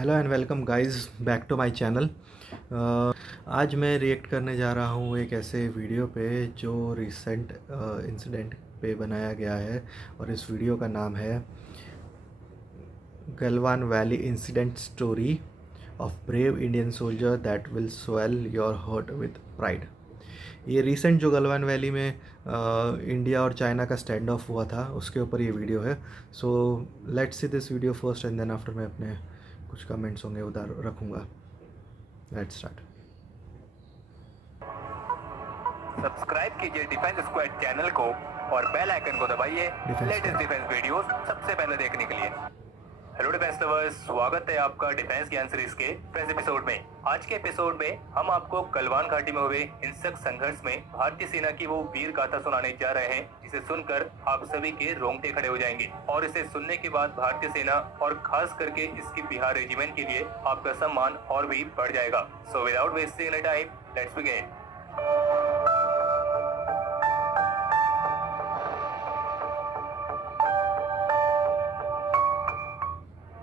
Hello and welcome guys back to my channel. आज मैं react करने जा रहा हूँ एक ऐसे वीडियो पे जो रिसेंट इंसिडेंट पे बनाया गया है और इस वीडियो का नाम है Galwan valley incident story of brave Indian soldier that will swell your heart with pride. ये रिसेंट जो गलवान वैली में इंडिया और चाइना का स्टैंड ऑफ हुआ था उसके ऊपर ये वीडियो है। So let's see this video first and then after मैं अपने कुछ कमेंट्स होंगे उधर रखूँगा। Let's start. सब्सक्राइब कीजिए डिफेंस स्क्वाड चैनल को और बेल आइकन को दबाइए लेटेस्ट डिफेंस वीडियोस सबसे पहले देखने के लिए। हेलो डिफेंस लवर्स, स्वागत है आपका डिफेंस ज्ञान सीरीज के फ्रेश एपिसोड में। आज के एपिसोड में हम आपको गलवान घाटी में हुए हिंसक संघर्ष में भारतीय सेना की वो वीर गाथा सुनाने जा रहे हैं जिसे सुनकर आप सभी के रोंगटे खड़े हो जाएंगे और इसे सुनने के बाद भारतीय सेना और खास करके इसकी बिहार रेजिमेंट के लिए आपका सम्मान और भी बढ़ जाएगा। So without wasting any time, let's begin.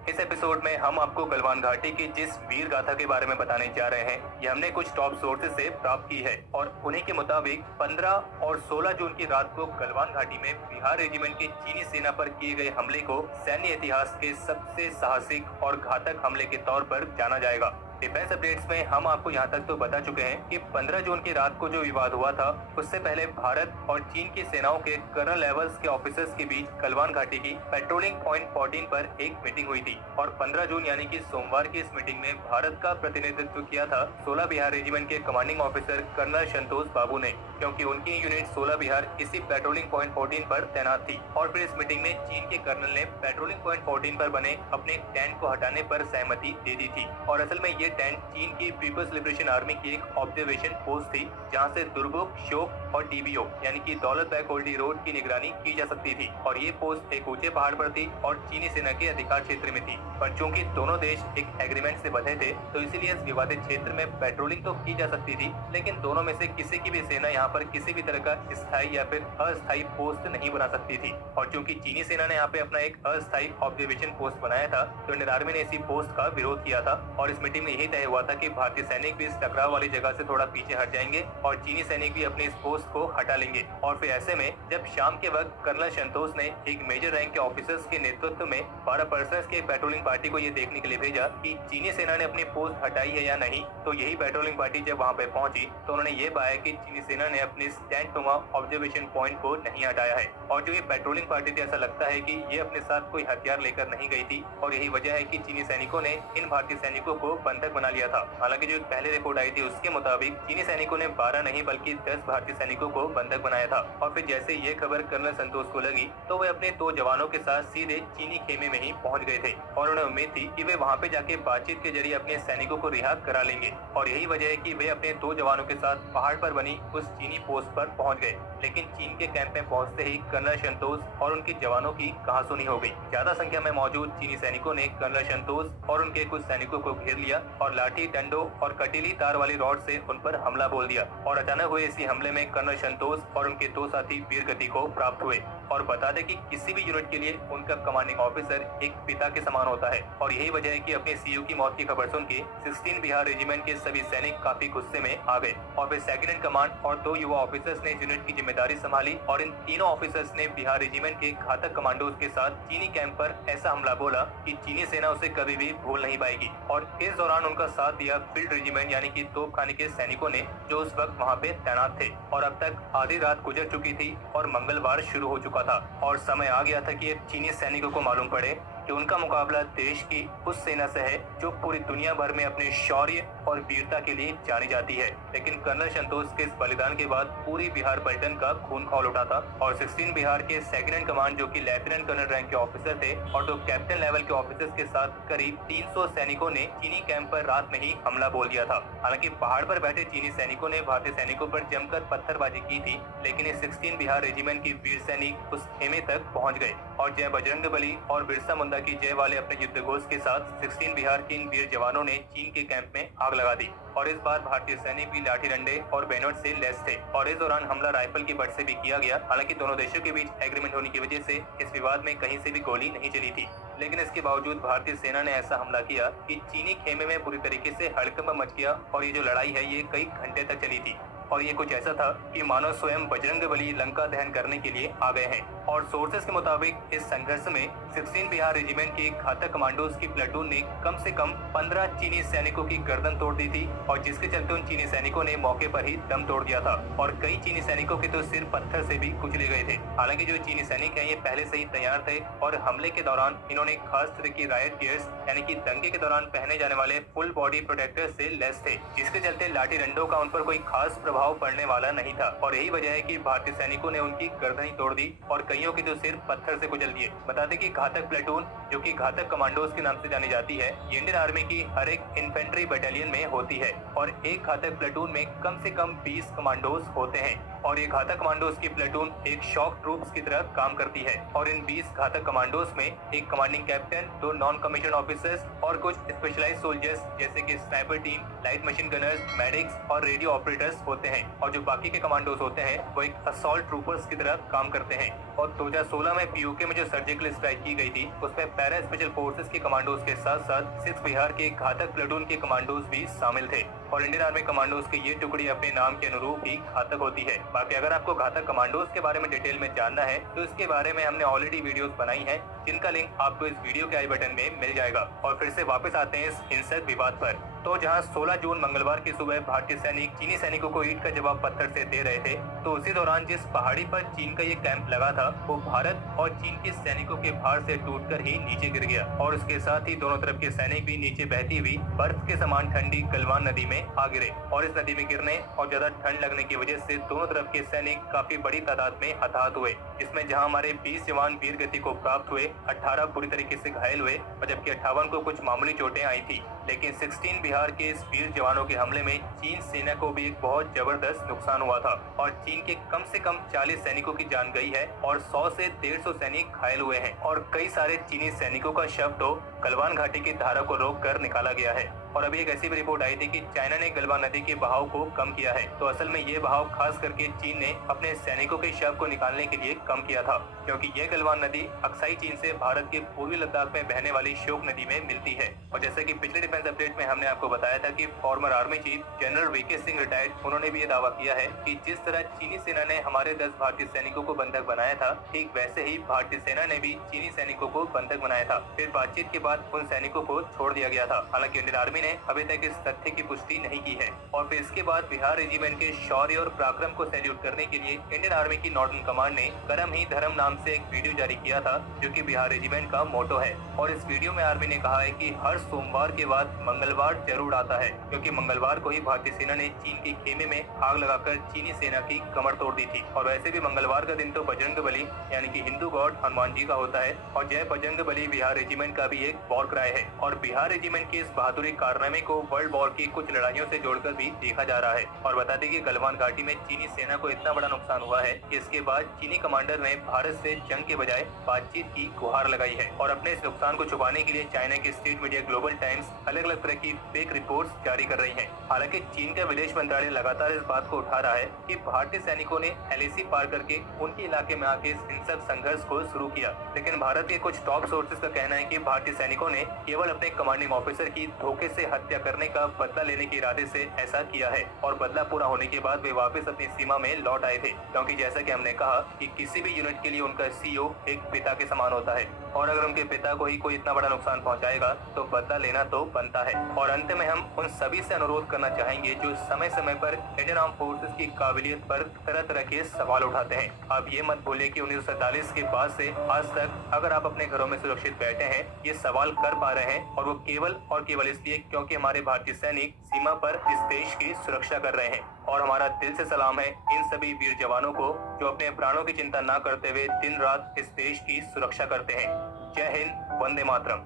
इस एपिसोड में हम आपको गलवान घाटी की जिस वीर गाथा के बारे में बताने जा रहे हैं ये हमने कुछ टॉप सोर्सेज से प्राप्त की है और उन्हीं के मुताबिक 15 और 16 जून की रात को गलवान घाटी में बिहार रेजिमेंट की चीनी सेना पर किए गए हमले को सैन्य इतिहास के सबसे साहसिक और घातक हमले के तौर पर जाना जाएगा। डिफेंस अपडेट्स में हम आपको यहाँ तक तो बता चुके हैं कि 15 जून की रात को जो विवाद हुआ था उससे पहले भारत और चीन की सेनाओं के कर्नल लेवल्स के ऑफिसर्स के बीच गलवान घाटी की पेट्रोलिंग पॉइंट 14 पर एक मीटिंग हुई थी और 15 जून यानी कि सोमवार की इस मीटिंग में भारत का प्रतिनिधित्व किया था 16 बिहार रेजिमेंट के कमांडिंग ऑफिसर कर्नल संतोष बाबू ने, क्योंकि उनकी यूनिट 16 बिहार इसी पेट्रोलिंग पॉइंट 14 पर तैनात थी। और फिर इस मीटिंग में चीन के कर्नल ने पेट्रोलिंग पॉइंट 14 पर बने अपने टैंक को हटाने पर सहमति दे दी थी और असल में ये टैंक चीन की पीपल्स लिबरेशन आर्मी की एक ऑब्जर्वेशन पोस्ट थी जहां से दुर्बुक, शोक और डीबीओ यानी कि दौलत बैग ओल्डी रोड की निगरानी की जा सकती थी और ये पोस्ट एक ऊंचे पहाड़ पर थी और चीनी सेना के अधिकार क्षेत्र में थी। पर चूंकि दोनों देश एक एग्रीमेंट से बंधे थे तो इसीलिए इस विवादित क्षेत्र में पेट्रोलिंग तो की जा सकती थी, लेकिन दोनों में से किसी की भी सेना यहाँ पर किसी भी तरह का स्थायी या फिर अस्थायी पोस्ट नहीं बना सकती थी। और चूंकि चीनी सेना ने यहाँ पे अपना एक अस्थायी ऑब्जर्वेशन पोस्ट बनाया था तो इंडियन आर्मी ने इसी पोस्ट का विरोध किया था और इस मीटिंग में यही तय हुआ था कि भारतीय सैनिक भी इस टकराव वाली जगह से थोड़ा पीछे हट जाएंगे और चीनी सैनिक भी अपने इस पोस्ट को हटा लेंगे। और फिर ऐसे में जब शाम के वक्त कर्नल संतोष ने एक मेजर रैंक के ऑफिसर्स के नेतृत्व में 12 पर्सनल की एक पेट्रोलिंग पार्टी को ये देखने के लिए भेजा कि चीनी सेना ने अपनी पोस्ट हटाई है या नहीं, तो यही पेट्रोलिंग पार्टी जब वहाँ पे पहुंची तो उन्होंने ये पाया कि चीनी सेना ने अपने स्टैंड नुमा ऑब्जर्वेशन पॉइंट को नहीं हटाया है। और जो ये पेट्रोलिंग पार्टी थी ऐसा लगता है कि ये अपने साथ कोई हथियार लेकर नहीं गई थी और यही वजह है कि चीनी सैनिकों ने इन भारतीय सैनिकों को बंधक बना लिया था। हालांकि जो पहले रिपोर्ट आई थी उसके मुताबिक चीनी सैनिकों ने 12 नहीं बल्कि 10 भारतीय सैनिकों को बंधक बनाया था। और फिर जैसे ये खबर कर्नल संतोष को लगी तो वे अपने 2 जवानों के साथ सीधे चीनी खेमे में ही पहुंच गए थे और उन्हें उम्मीद थी कि वे वहां पे जाके बातचीत के जरिए अपने सैनिकों को रिहा करा लेंगे। और यही वजह है कि वे अपने 2 जवानों के साथ पहाड़ पर बनी उस चीनी पोस्ट पर पहुंच गए। लेकिन चीन के कैंप में पहुंचते ही कर्नल संतोष और उनके जवानों की कहासुनी हो गई। ज्यादा संख्या में मौजूद चीनी सैनिकों ने कर्नल संतोष और उनके कुछ सैनिकों को घेर लिया और लाठी, डंडों और कटीली तार वाली रॉड से उन पर हमला बोल दिया और अचानक हुए इसी हमले में कर्नल संतोष और उनके 2 साथी वीर गति को प्राप्त हुए। और बता दें कि किसी भी यूनिट के लिए उनका कमांडिंग ऑफिसर एक पिता के समान होता है और यही वजह है कि अपने सीईओ की मौत की खबर सुन के 16 बिहार रेजिमेंट के सभी सैनिक काफी गुस्से में आ गए। और फिर सेकंड इन कमांड और 2 युवा ऑफिसर्स ने यूनिट की जिम्मेदारी संभाली और इन तीनों ऑफिसर्स ने बिहार रेजिमेंट के घातक कमांडोज के साथ चीनी कैंप पर ऐसा हमला बोला कि चीनी सेना उसे कभी भी भूल नहीं पाएगी। और इस दौरान उनका साथ दिया फील्ड रेजिमेंट यानी कि तोपखाने के सैनिकों ने जो उस वक्त वहाँ पे तैनात थे। और अब तक आधी रात गुजर चुकी थी और मंगलवार शुरू हो चुका था और समय आ गया था कि चीनी सैनिकों को मालूम पड़े कि उनका मुकाबला देश की उस सेना से है जो पूरी दुनिया भर में अपने शौर्य और वीरता के लिए जानी जाती है। लेकिन कर्नल संतोष के इस बलिदान के बाद पूरी बिहार पलटन का खून खौल उठा था और 16 बिहार के सेकंड इन कमांड जो कि लेफ्टिनेंट कर्नल रैंक के ऑफिसर थे और 2 कैप्टन लेवल के ऑफिसर्स के साथ करीब 300 सैनिकों ने चीनी कैंप पर रात में ही हमला बोल दिया था। हालांकि पहाड़ पर बैठे चीनी सैनिकों ने भारतीय सैनिकों पर जमकर पत्थरबाजी की थी, लेकिन इस 16 बिहार रेजिमेंट के वीर सैनिक उस खेमे तक पहुंच गए और जय बजरंगबली और बिरसा मुंडा माता की जय वाले अपने युद्ध घोष के साथ 16 बिहार के इन वीर जवानों ने चीन के कैंप में आग लगा दी और इस बार भारतीय सैनिक भी लाठी डंडे और बैनर से लैस थे और इस दौरान हमला राइफल की बट से भी किया गया। हालांकि दोनों देशों के बीच एग्रीमेंट होने की वजह से इस विवाद में कहीं से भी गोली नहीं चली थी, लेकिन इसके बावजूद भारतीय सेना ने ऐसा हमला किया कि चीनी खेमे में पूरी तरीके से हड़कंप मच गया और ये जो लड़ाई है ये कई घंटे तक चली थी और ये कुछ ऐसा था कि मानो स्वयं बजरंगबली लंका दहन करने के लिए आ गए हैं। और सोर्सेस के मुताबिक इस संघर्ष में 16 बिहार रेजिमेंट के घातक कमांडोज की प्लेटून ने कम से कम 15 चीनी सैनिकों की गर्दन तोड़ दी थी और जिसके चलते उन चीनी सैनिकों ने मौके पर ही दम तोड़ दिया था और कई चीनी सैनिकों के तो सिर पत्थर से भी कुचले गए थे। हालांकि जो चीनी सैनिक हैं ये पहले से ही तैयार थे और हमले के दौरान इन्होंने खास तरह की रायट गियर्स यानी कि दंगे के दौरान पहने जाने वाले फुल बॉडी प्रोटेक्टर से लैस थे, जिसके चलते लाठी डंडों का उन पर कोई खास प्रभाव पड़ने वाला नहीं था और यही वजह है कि भारतीय सैनिकों ने उनकी गर्दन ही तोड़ दी और कईयों के तो सिर पत्थर से कुचल दिए। बता दें कि घातक प्लेटून जो कि घातक कमांडोज के नाम से जानी जाती है, ये इंडियन आर्मी की हर एक इन्फेंट्री बटालियन में होती है और एक घातक प्लेटून में कम से कम 20 कमांडोज होते हैं और ये घातक कमांडोज की प्लेटून एक शॉक ट्रूप्स की तरह काम करती है और इन 20 घातक कमांडोज में एक commanding captain, 2 non commission officers और कुछ स्पेशलाइज्ड सोल्जर्स जैसे कि sniper team, light machine Gunners, medics और रेडियो ऑपरेटर्स होते हैं और जो बाकी के कमांडोज होते हैं वो एक असॉल्ट ट्रूपर्स की तरह काम करते हैं। और 2016 में पीयूके में जो सर्जिकल स्ट्राइक की गई थी उसमें पैरा स्पेशल फोर्सेस के कमांडोज के साथ साथ 6 बिहार के घातक प्लेटून के कमांडोज भी शामिल थे और इंडियन आर्मी कमांडोज की ये टुकड़ी अपने नाम के अनुरूप ही घातक होती है। बाकी अगर आपको घातक कमांडोज के बारे में डिटेल में जानना है तो इसके बारे में हमने ऑलरेडी वीडियोस बनाई हैं जिनका लिंक आपको इस वीडियो के आई बटन में मिल जाएगा। और फिर से वापस आते हैं इस हिंसक विवाद पर। तो जहां 16 जून मंगलवार की सुबह भारतीय सैनिक चीनी सैनिकों को ईंट का जवाब पत्थर से दे रहे थे तो उसी दौरान जिस पहाड़ी पर चीन का ये कैंप लगा था वो भारत और चीन के सैनिकों के भार से टूटकर ही नीचे गिर गया और उसके साथ ही दोनों तरफ के सैनिक भी नीचे बहती हुई बर्फ के समान ठंडी गलवान नदी में आ गिरे और इस नदी में गिरने और ज्यादा ठंड लगने की वजह से दोनों तरफ के सैनिक काफी बड़ी तादाद में हताहत हुए, जिसमें जहां हमारे 20 जवान वीर गति को प्राप्त हुए, 18 बुरी तरीके से घायल हुए और जबकि 58 को कुछ मामूली चोटें आई थी। लेकिन 16 बिहार के इस वीर जवानों के हमले में चीन सेना को भी एक बहुत जबरदस्त नुकसान हुआ था और चीन के कम से कम 40 सैनिकों की जान गई है और 100 से 150 सैनिक घायल हुए हैं और कई सारे चीनी सैनिकों का शव तो गलवान घाटी की धारा को रोककर निकाला गया है। और अभी एक ऐसी भी रिपोर्ट आई थी कि चाइना ने गलवान नदी के बहाव को कम किया है, तो असल में ये बहाव खास करके चीन ने अपने सैनिकों के शव को निकालने के लिए कम किया था, क्योंकि ये गलवान नदी अक्साई चीन से भारत के पूर्वी लद्दाख में बहने वाली श्योक नदी में मिलती है। और जैसे कि पिछले डिफेंस अपडेट में हमने आपको बताया था कि former army chief general V K Singh retired, उन्होंने भी ये दावा किया है कि जिस तरह चीनी सेना ने हमारे 10 भारतीय सैनिकों को बंधक बनाया था, ठीक वैसे ही भारतीय सेना ने भी चीनी सैनिकों को बंधक बनाया था। फिर बातचीत के बाद उन सैनिकों को छोड़ दिया गया था। हालांकि इंडियन आर्मी ने अभी तक इस तथ्य की पुष्टि नहीं की है। और फिर इसके बाद बिहार रेजिमेंट के शौर्य और पराक्रम को सैल्यूट करने के लिए इंडियन आर्मी की नॉर्दर्न कमांड ने कर्म ही धर्म नाम से एक वीडियो जारी किया था, जो कि बिहार रेजिमेंट का मोटो है। और इस वीडियो में आर्मी ने कहा है कि हर सोमवार के बाद मंगलवार जरूर आता है, क्योंकि मंगलवार को ही भारतीय सेना ने चीन के खेमे में आग लगाकर चीनी सेना की कमर तोड़ दी थी। और वैसे भी मंगलवार का दिन तो बजरंगबली यानी कि हिंदू गॉड हनुमान जी का होता है और जय बजरंगबली बिहार रेजिमेंट का भी एक वॉर क्राई है। और बिहार रेजिमेंट के इस बहादुरी कारनामे को वर्ल्ड वॉर की कुछ लड़ाइयों से जोड़कर भी देखा जा रहा है। और बता दें कि गलवान घाटी में चीनी सेना को इतना बड़ा नुकसान हुआ है कि इसके बाद चीनी कमांडर ने भारत से जंग के बजाय बातचीत की गुहार लगाई है। और अपने इस नुकसान को छुपाने के लिए चाइना की स्टेट मीडिया ग्लोबल टाइम्स अलग अलग तरह की फेक रिपोर्ट्स जारी कर रही है। हालांकि चीन का विदेश मंत्रालय लगातार इस बात को उठा रहा है कि भारतीय सैनिकों ने एलएसी पार करके उनके इलाके में आके इस हिंसक संघर्ष को शुरू किया, लेकिन भारत के कुछ टॉप सोर्सेज का कहना है कि भारतीय सैनिकों ने केवल अपने कमांडिंग ऑफिसर की धोखे से हत्या करने का बदला लेने के इरादे से ऐसा किया है और बदला पूरा होने के बाद वे वापस अपनी सीमा में लौट आए थे, क्योंकि जैसा कि हमने कहा कि किसी भी यूनिट के लिए उनका सीईओ एक पिता के समान होता है और अगर उनके पिता को ही कोई इतना बड़ा नुकसान पहुंचाएगा तो बदला लेना तो बनता है। और अंत में हम उन सभी से अनुरोध करना चाहेंगे जो समय समय पर इंडियन आर्म फोर्सेस की काबिलियत पर तरह तरह के सवाल उठाते हैं। आप ये मत भूलिए कि 1947 के बाद से आज तक अगर आप अपने घरों में सुरक्षित बैठे हैं, ये सवाल कर पा रहे हैं और वो केवल और केवल इसलिए क्योंकि हमारे भारतीय सैनिक सीमा पर इस देश की सुरक्षा कर रहे हैं। और हमारा दिल से सलाम है इन सभी वीर जवानों को जो अपने प्राणों की चिंता न करते हुए दिन रात इस देश की सुरक्षा करते हैं। जय Hind, Vande Mataram.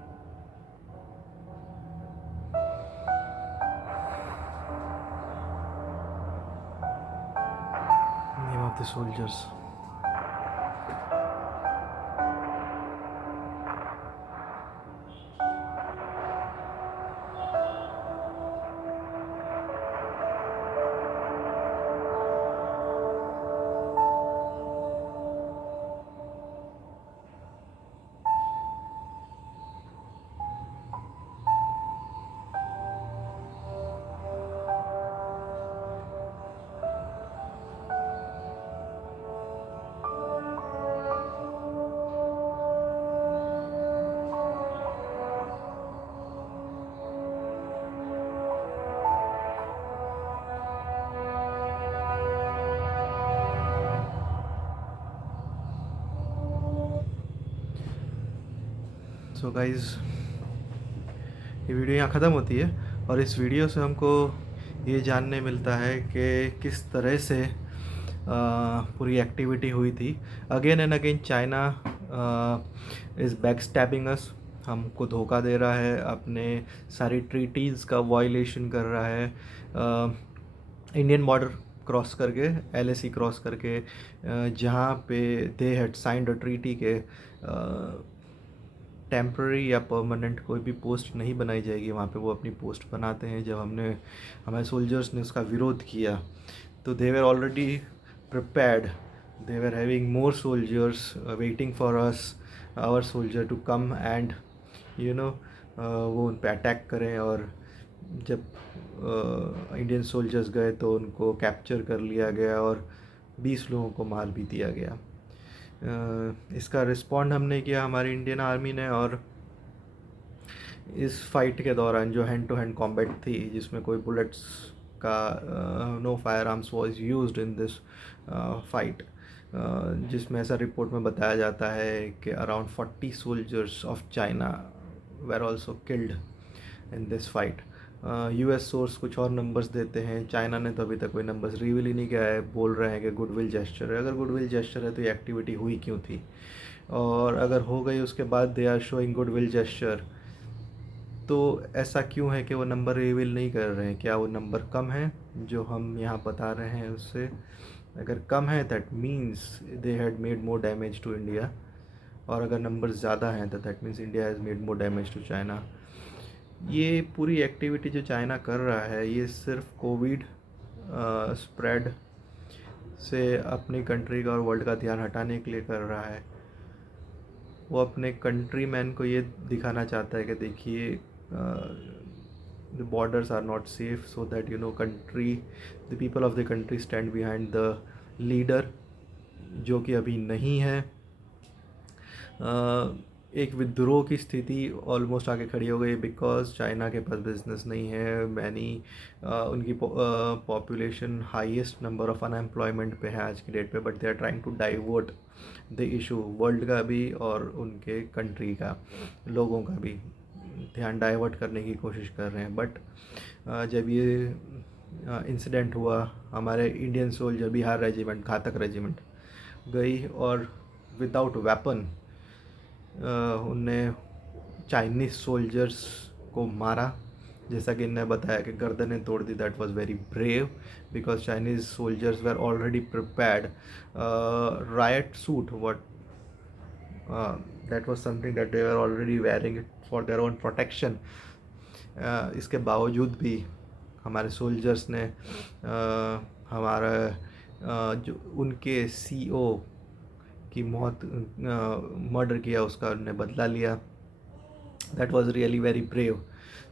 Name of the soldiers. So guys, ये वीडियो यहाँ ख़त्म होती है और इस वीडियो से हमको ये जानने मिलता है कि किस तरह से पूरी एक्टिविटी हुई थी। Again and again China is back stabbing us, हमको धोखा दे रहा है, अपने सारी ट्रीटीज़ का वायलेशन कर रहा है। इंडियन बॉर्डर क्रॉस करके, LAC क्रॉस करके, जहाँ पे they had signed a treaty के टेम्पररी या परमानेंट कोई भी पोस्ट नहीं बनाई जाएगी, वहाँ पे वो अपनी पोस्ट बनाते हैं। जब हमारे सोल्जर्स ने उसका विरोध किया तो they were already prepared, they were having more soldiers waiting for us, our soldier to come and वो उन पर अटैक करें। और जब इंडियन सोल्जर्स गए तो उनको कैप्चर कर लिया गया और 20 लोगों को मार भी दिया गया। इसका रिस्पॉन्ड हमने किया हमारी इंडियन आर्मी ने, और इस फाइट के दौरान जो हैंड टू हैंड कॉम्बैट थी, जिसमें कोई बुलेट्स का no firearms was used in this fight, जिसमें ऐसा रिपोर्ट में बताया जाता है कि around 40 soldiers of China were also killed in this fight. US source कुछ और नंबर्स देते हैं, चाइना ने तो अभी तक कोई नंबर्स रिवील ही नहीं किया है। बोल रहे हैं कि गुडविल जेस्चर है। अगर गुडविल जेस्चर है तो ये एक्टिविटी हुई क्यों थी, और अगर हो गई उसके बाद they are showing goodwill gesture, तो ऐसा क्यों है कि वो नंबर रिवील नहीं कर रहे हैं? क्या वो नंबर कम है जो हम यहाँ बता रहे हैं उससे? अगर कम है that means they had made more damage to India, और अगर नंबर ज़्यादा हैं तो that means India has made more damage to China. ये पूरी एक्टिविटी जो चाइना कर रहा है, ये सिर्फ कोविड स्प्रेड से अपनी कंट्री का और वर्ल्ड का ध्यान हटाने के लिए कर रहा है। वो अपने कंट्री मैन को ये दिखाना चाहता है कि देखिए the borders are not safe, so that country, the people of the country stand behind the leader, जो कि अभी नहीं है। एक विद्रोह की स्थिति ऑलमोस्ट आके खड़ी हो गई, बिकॉज चाइना के पास बिजनेस नहीं है। उनकी population highest number of unemployment पे है आज की डेट पे, but they are trying to divert the issue, world का भी और उनके कंट्री का, लोगों का भी ध्यान डाइवर्ट करने की कोशिश कर रहे हैं। बट जब ये इंसिडेंट हुआ, हमारे Indian soldier, Bihar regiment, Ghatak regiment गई और विदाउट वेपन उनने चाइनीज़ सोल्जर्स को मारा। जैसा कि इन्हें बताया कि गर्दनें तोड़ दी। That was very brave, because Chinese soldiers were already prepared. Riot suit, what that was something that they were already wearing it for their own protection. इसके बावजूद भी हमारे सोल्जर्स ने जो उनके CEO की मौत, मर्डर किया, उसका उन्होंने बदला लिया। That was really very brave.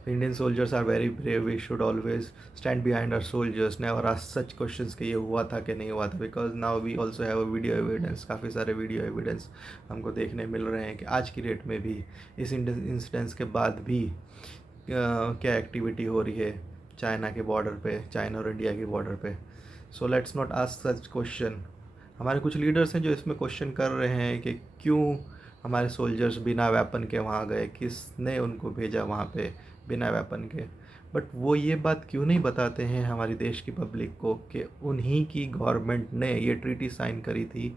Indian soldiers are very brave, we should always stand behind our soldiers. Never ask such questions कि ये हुआ था कि नहीं हुआ था, because now we also have a video evidence. काफ़ी सारे वीडियो एविडेंस हमको देखने मिल रहे हैं कि आज की डेट में भी, इस इंसिडेंस के बाद भी क्या एक्टिविटी हो रही है चाइना के बॉर्डर पे, चाइना और इंडिया के बॉर्डर पे। So let's not ask such question. हमारे कुछ लीडर्स हैं जो इसमें क्वेश्चन कर रहे हैं कि क्यों हमारे सोल्जर्स बिना वेपन के वहाँ गए, किसने उनको भेजा वहाँ पे बिना वेपन के। बट वो ये बात क्यों नहीं बताते हैं हमारी देश की पब्लिक को कि उन्हीं की गवर्नमेंट ने ये ट्रीटी साइन करी थी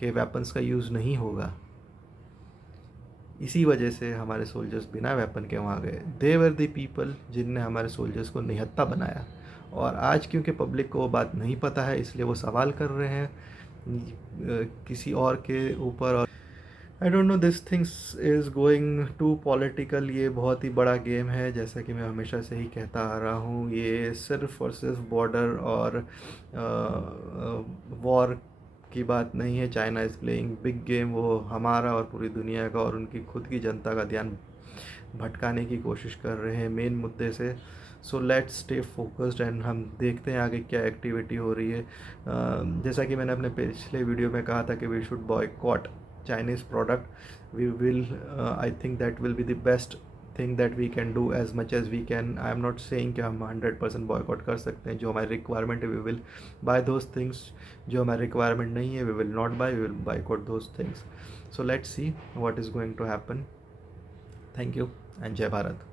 कि वेपन्स का यूज़ नहीं होगा। इसी वजह से हमारे सोल्जर्स बिना वेपन के वहाँ गए। दे वर द पीपल जिनने हमारे सोल्जर्स को निहत्था बनाया। और आज क्योंकि पब्लिक को वो बात नहीं पता है, इसलिए वो सवाल कर रहे हैं किसी और के ऊपर। और I don't know, this things is going to political. ये बहुत ही बड़ा गेम है, जैसा कि मैं हमेशा से ही कहता आ रहा हूँ। ये सिर्फ और सिर्फ बॉर्डर और वॉर की बात नहीं है। China is playing big game. वो हमारा और पूरी दुनिया का और उनकी खुद की जनता का ध्यान भटकाने की कोशिश कर रहे हैं मेन मुद्दे से। So let's stay focused and हम देखते हैं आगे क्या एक्टिविटी हो रही है। जैसा कि मैंने अपने पिछले वीडियो में कहा था कि we should boycott Chinese product. We will I think that will be the best thing that we can do as much as we can. I am not saying कि हम 100% बॉयकॉट कर सकते हैं। जो हमारी रिक्वायरमेंट है we will buy those things, जो हमारी रिक्वायरमेंट नहीं है we will not buy, we will boycott those things. So let's see what is going to happen. Thank you and जय भारत।